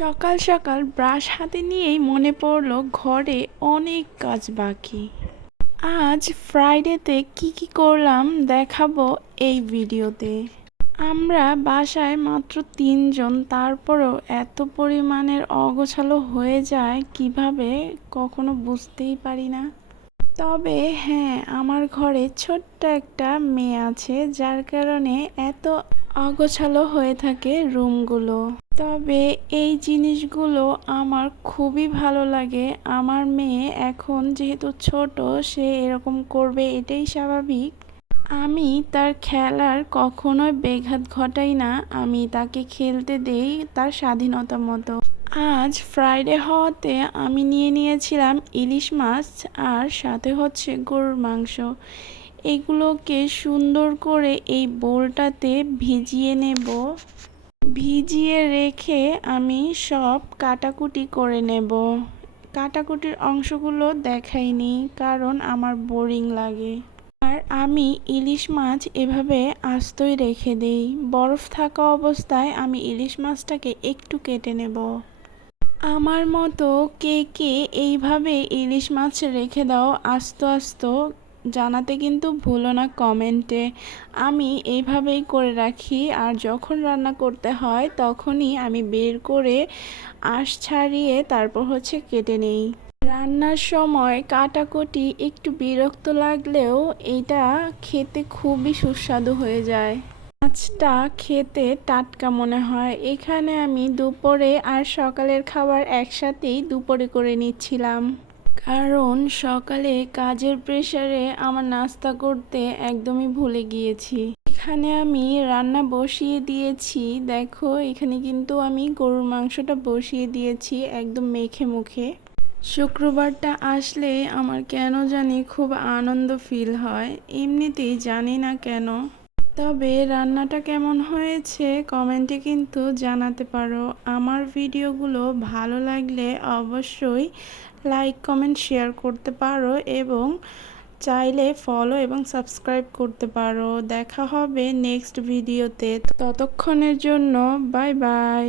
সকাল সকাল ব্রাশ হাতে নিয়েই মনে পড়লো ঘরে অনেক কাজ বাকি। আজ ফ্রাইডেতে কি করলাম দেখাবো এই ভিডিওতে। আমরা বাসায় মাত্র 3 জন, তারপরেও এত পরিমাণের অগোছালো হয়ে যায় কিভাবে কখনো বুঝতেই পারি না। তবে হ্যাঁ, আমার ঘরে ছোট্ট একটা মেয়ে আছে, যার কারণে এত অগোছালো হয়ে থাকে রুমগুলো। তবে এই জিনিসগুলো আমার খুবই ভালো লাগে। আমার মেয়ে এখন যেহেতু ছোট, সে এরকম করবে এটাই স্বাভাবিক। আমি তার খেলার কখনোই ব্যাঘাত ঘটাই না, আমি তাকে খেলতে দেই তার স্বাধীনতা মতো। আজ ফ্রাইডে হওয়াতে আমি নিয়েছিলাম ইলিশ মাছ, আর সাথে হচ্ছে গরুর মাংস। এগুলোকে সুন্দর করে এই বোলটাতে ভিজিয়ে নেব। ভিজিয়ে রেখে আমি সব কাটাকুটি করে নেব। কাটাকুটির অংশগুলো দেখাইনি, কারণ আমার বোরিং লাগে। আর আমি ইলিশ মাছ এভাবে আস্তই রেখে দেই। বরফ থাকা অবস্থায় আমি ইলিশ মাছটাকে একটু কেটে নেব। আমার মতো কে কে এইভাবে ইলিশ মাছ রেখে দাও আস্ত আস্ত, জানাতে কিন্তু ভুলো না কমেন্টে। আমি এইভাবেই করে রাখি, আর যখন রান্না করতে হয় তখনই আমি বের করে আঁশ ছাড়িয়ে তারপর হচ্ছে কেটে নেই। রান্নার সময় কাটাকুটি একটু বিরক্ত লাগলেও এটা খেতে খুবই সুস্বাদু হয়ে যায়। মাছটা খেতে টাটকা মনে হয়। এখানে আমি দুপুরে আর সকালের খাবার একসাথেই দুপুরে করে নিচ্ছিলাম, কারণ সকালে কাজের প্রেসারে আমার নাস্তা করতে একদমই ভুলে গিয়েছি। এখানে আমি রান্না বসিয়ে দিয়েছি, দেখো এখানে কিন্তু আমি গরুর মাংসটা বসিয়ে দিয়েছি একদম মেখে মুখে। শুক্রবারটা আসলে আমার কেন জানি খুব আনন্দ ফিল হয়, এমনিতেই জানি না কেন। তবে রান্নাটা কেমন হয়েছে কমেন্টে কিন্তু জানাতে পারো। আমার ভিডিওগুলো ভালো লাগলে অবশ্যই লাইক কমেন্ট শেয়ার করতে পারো, এবং চাইলে ফলো এবং সাবস্ক্রাইব করতে পারো। দেখা হবে নেক্সট ভিডিওতে, ততক্ষণের জন্য বাই বাই।